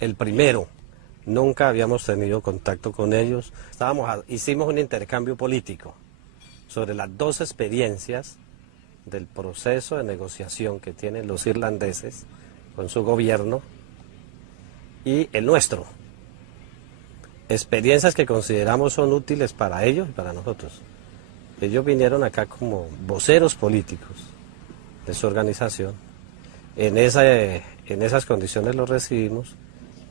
el primero. Nunca habíamos tenido contacto con ellos. Hicimos un intercambio político sobre las dos experiencias del proceso de negociación que tienen los irlandeses con su gobierno y el nuestro. Experiencias que consideramos son útiles para ellos y para nosotros. Ellos vinieron acá como voceros políticos de su organización. En esas condiciones los recibimos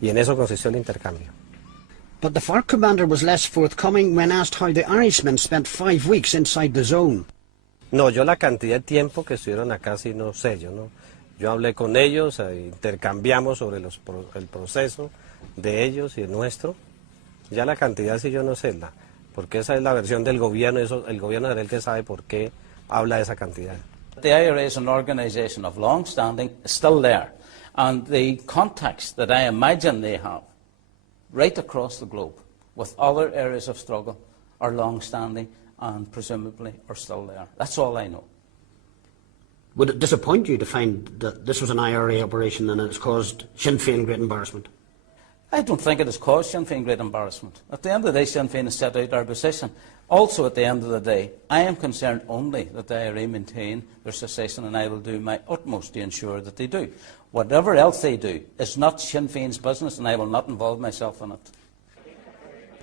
y en eso consistió el intercambio. But the FARC commander was less forthcoming when asked how the Irishmen spent 5 weeks inside the zone. No, yo la cantidad de tiempo que estuvieron acá sí no sé, yo hablé con ellos, intercambiamos sobre el proceso de ellos y el nuestro. Ya la cantidad sí yo no sé, porque esa es la versión del gobierno, el gobierno es el que sabe por qué habla de esa cantidad. The IRA is an organisation of long standing, still there, and the contacts that I imagine they have right across the globe with other areas of struggle are long standing and presumably are still there. That's all I know. Would it disappoint you to find that this was an IRA operation and it's caused Sinn Féin great embarrassment? I don't think it has caused Sinn Féin great embarrassment. At the end of the day, Sinn Féin has set out our position. Also, at the end of the day, I am concerned only that the IRA maintain their secession, and I will do my utmost to ensure that they do. Whatever else they do is not Sinn Féin's business, and I will not involve myself in it.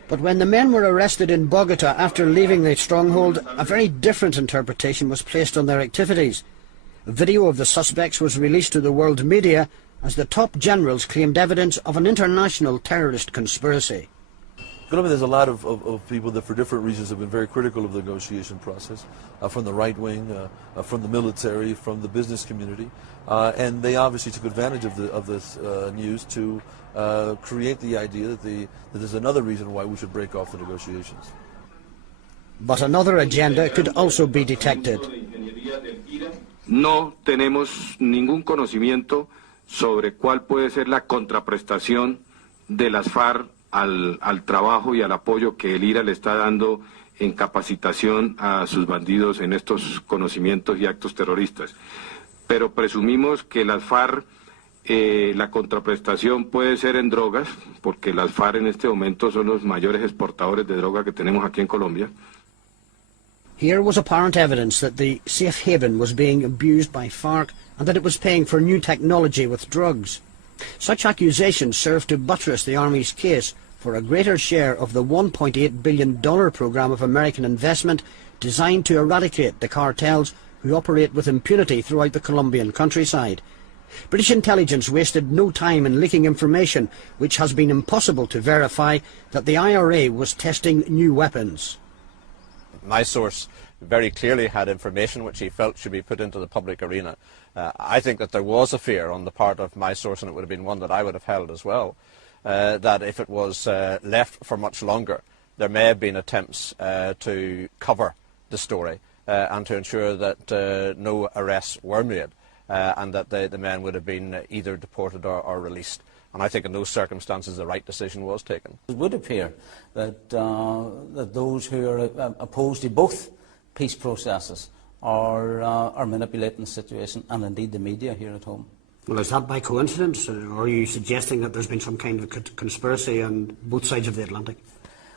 But when the men were arrested in Bogota after leaving the stronghold, a very different interpretation was placed on their activities. A video of the suspects was released to the world media as the top generals claimed evidence of an international terrorist conspiracy. Colombia, there's a lot of people that for different reasons have been very critical of the negotiation process, from the right wing, from the military, from the business community, and they obviously took advantage of this news to create the idea that there's another reason why we should break off the negotiations. But another agenda could also be detected. No tenemos ningún conocimiento sobre cuál puede ser la contraprestación de las FARC al trabajo y al apoyo que el IRA le está dando en capacitación a sus bandidos en estos conocimientos y actos terroristas. Pero presumimos que las FARC, la contraprestación puede ser en drogas, porque las FARC en este momento son los mayores exportadores de droga que tenemos aquí en Colombia. Here was apparent evidence that the safe haven was being abused by FARC and that it was paying for new technology with drugs. Such accusations serve to buttress the Army's case for a greater share of the $1.8 billion programme of American investment designed to eradicate the cartels who operate with impunity throughout the Colombian countryside. British intelligence wasted no time in leaking information which has been impossible to verify that the IRA was testing new weapons. My source very clearly had information which he felt should be put into the public arena. I think that there was a fear on the part of my source, and it would have been one that I would have held as well, that if it was left for much longer, there may have been attempts to cover the story and to ensure that no arrests were made and that the men would have been either deported or released. And I think in those circumstances the right decision was taken. It would appear that, that those who are opposed to both peace processes are manipulating the situation, and indeed the media here at home. Well, is that by coincidence, or are you suggesting that there's been some kind of conspiracy on both sides of the Atlantic?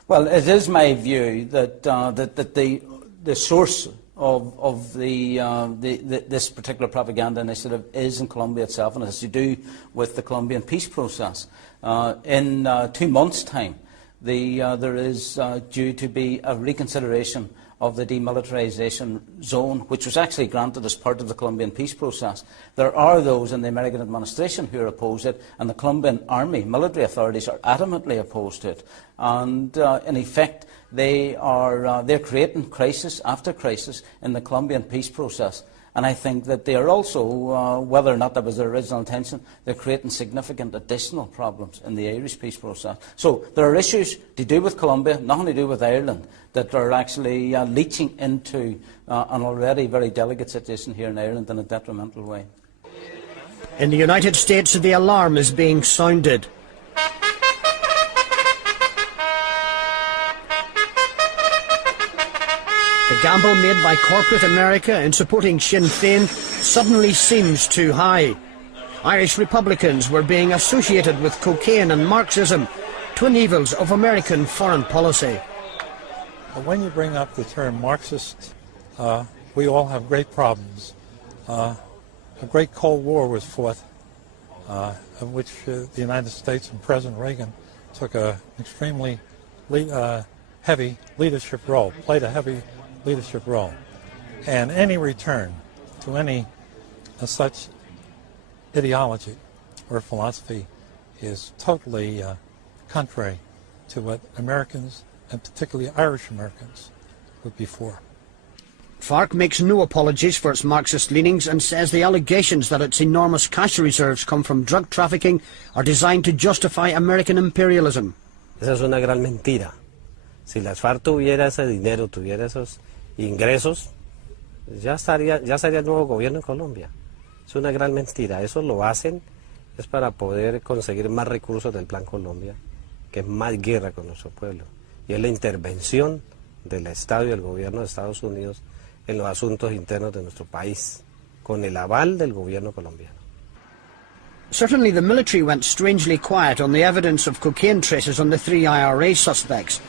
Well, it is my view that the source of this particular propaganda initiative is in Colombia itself, and it has to do with the Colombian peace process. In 2 months' time, there is due to be a reconsideration of the demilitarization zone, which was actually granted as part of the Colombian peace process. There are those in the American administration who are opposed to it, and the Colombian army, military authorities are adamantly opposed to it. And in effect, they're creating crisis after crisis in the Colombian peace process. And I think that they are also, whether or not that was their original intention, they're creating significant additional problems in the Irish peace process. So there are issues to do with Colombia, nothing to do with Ireland, that are actually leaching into an already very delicate situation here in Ireland in a detrimental way. In the United States, the alarm is being sounded. The gamble made by corporate America in supporting Sinn Féin suddenly seems too high. Irish Republicans were being associated with cocaine and Marxism, twin evils of American foreign policy. When you bring up the term Marxist, we all have great problems. A great Cold War was fought, of which the United States and President Reagan took an extremely heavy leadership role, played a heavy leadership role. And any return to any such ideology or philosophy is totally contrary to what Americans, and particularly Irish Americans, would be for. FARC makes no apologies for its Marxist leanings and says the allegations that its enormous cash reserves come from drug trafficking are designed to justify American imperialism. Esa es una gran mentira. Si las FARC tuviera ese dinero, tuviera esos ingresos, ya sería el nuevo gobierno en Colombia. Es una gran mentira. Eso lo hacen es para poder conseguir más recursos del Plan Colombia, que es más guerra con nuestro pueblo. Y es la intervención del Estado y del gobierno de Estados Unidos en los asuntos internos de nuestro país, con el aval del gobierno colombiano. Certainly the military went strangely quiet on the evidence of cocaine traces on the 3 IRA suspects.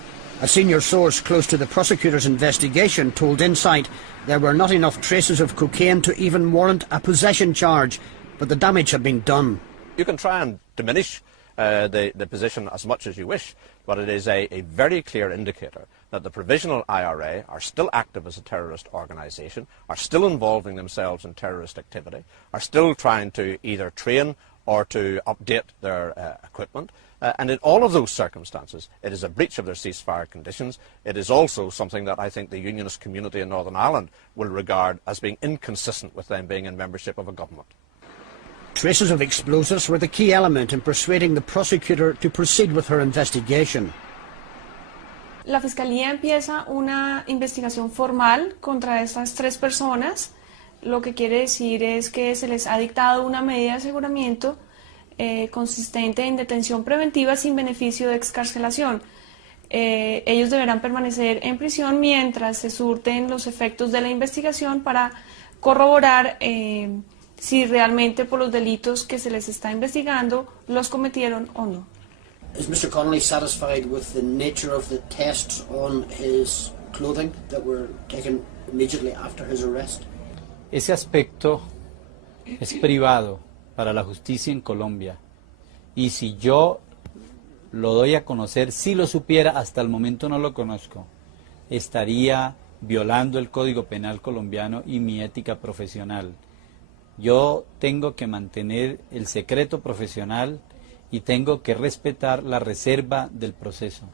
A senior source close to the prosecutor's investigation told Insight there were not enough traces of cocaine to even warrant a possession charge, but the damage had been done. You can try and diminish the position as much as you wish, but it is a very clear indicator that the provisional IRA are still active as a terrorist organisation, are still involving themselves in terrorist activity, are still trying to either train or to update their equipment. And in all of those circumstances, it is a breach of their ceasefire conditions. It is also something that I think the unionist community in Northern Ireland will regard as being inconsistent with them being in membership of a government. Traces of explosives were the key element in persuading the prosecutor to proceed with her investigation. La Fiscalía empieza una investigación formal contra estas 3 personas. Lo que quiere decir es que se les ha dictado una medida de aseguramiento consistente en detención preventiva sin beneficio de excarcelación. Ellos deberán permanecer en prisión mientras se surten los efectos de la investigación para corroborar si realmente por los delitos que se les está investigando los cometieron o no. Is Mr. Connolly satisfied with the nature of the tests on his clothing that were taken immediately after his arrest? Ese aspecto es privado para la justicia en Colombia, y si yo lo doy a conocer, si lo supiera, hasta el momento no lo conozco, estaría violando el Código Penal colombiano y mi ética profesional. Yo tengo que mantener el secreto profesional y tengo que respetar la reserva del proceso.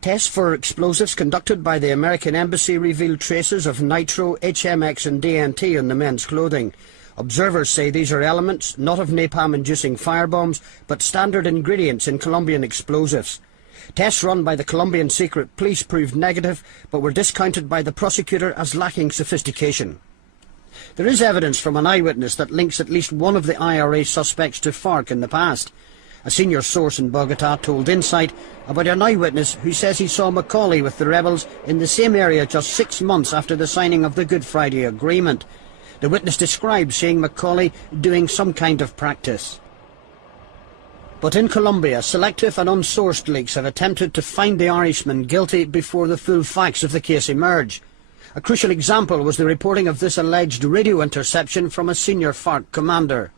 Tests for explosives conducted by the American Embassy revealed traces of nitro, HMX and DNT on the men's clothing. Observers say these are elements not of napalm-inducing firebombs, but standard ingredients in Colombian explosives. Tests run by the Colombian secret police proved negative, but were discounted by the prosecutor as lacking sophistication. There is evidence from an eyewitness that links at least one of the IRA suspects to FARC in the past. A senior source in Bogota told Insight about an eyewitness who says he saw Macaulay with the rebels in the same area just 6 months after the signing of the Good Friday Agreement. The witness described seeing Macaulay doing some kind of practice. But in Colombia, selective and unsourced leaks have attempted to find the Irishman guilty before the full facts of the case emerge. A crucial example was the reporting of this alleged radio interception from a senior FARC commander.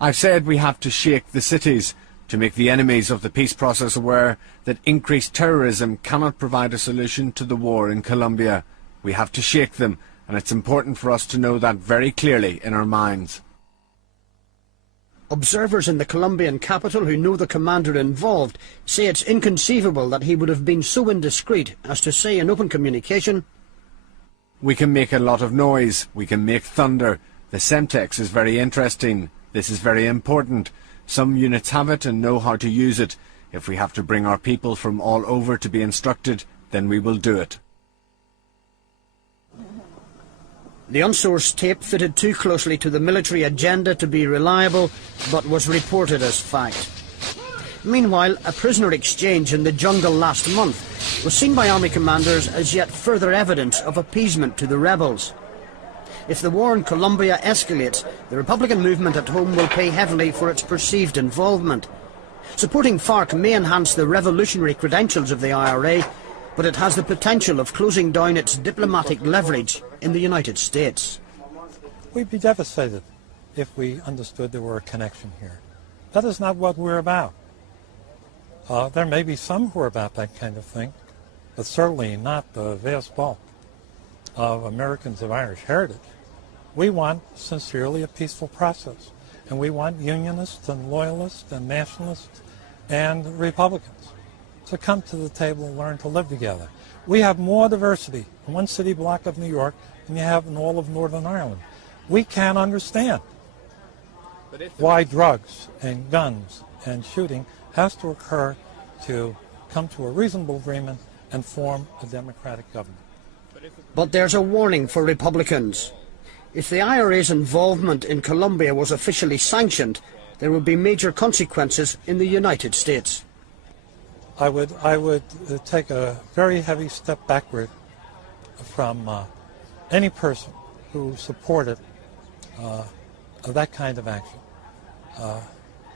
I've said we have to shake the cities to make the enemies of the peace process aware that increased terrorism cannot provide a solution to the war in Colombia. We have to shake them, and it's important for us to know that very clearly in our minds. Observers in the Colombian capital who know the commander involved say it's inconceivable that he would have been so indiscreet as to say in open communication, "We can make a lot of noise, we can make thunder. The Semtex is very interesting. This is very important. Some units have it and know how to use it. If we have to bring our people from all over to be instructed, then we will do it." The unsourced tape fitted too closely to the military agenda to be reliable, but was reported as fact. Meanwhile, a prisoner exchange in the jungle last month was seen by army commanders as yet further evidence of appeasement to the rebels. if the war in Colombia escalates, the Republican movement at home will pay heavily for its perceived involvement. Supporting FARC may enhance the revolutionary credentials of the IRA, but it has the potential of closing down its diplomatic leverage in the United States. We'd be devastated if we understood there were a connection here. That is not what we're about. There may be some who are about that kind of thing, but certainly not the vast bulk of Americans of Irish heritage. We want sincerely a peaceful process, and we want unionists and loyalists and nationalists and Republicans to come to the table and learn to live together. We have more diversity in one city block of New York than you have in all of Northern Ireland. We can't understand why drugs and guns and shooting has to occur to come to a reasonable agreement and form a democratic government. But there's a warning for Republicans. If the IRA's involvement in Colombia was officially sanctioned, there would be major consequences in the United States. I would take a very heavy step backward from any person who supported that kind of action.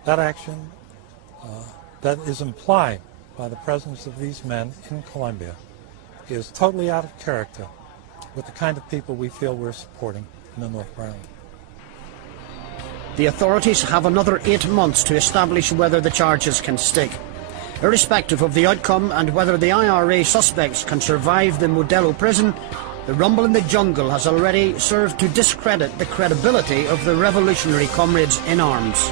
That action that is implied by the presence of these men in Colombia is totally out of character with the kind of people we feel we're supporting in the North of Ireland. The authorities have another 8 months to establish whether the charges can stick. Irrespective of the outcome and whether the IRA suspects can survive the Modelo prison, the rumble in the jungle has already served to discredit the credibility of the revolutionary comrades in arms.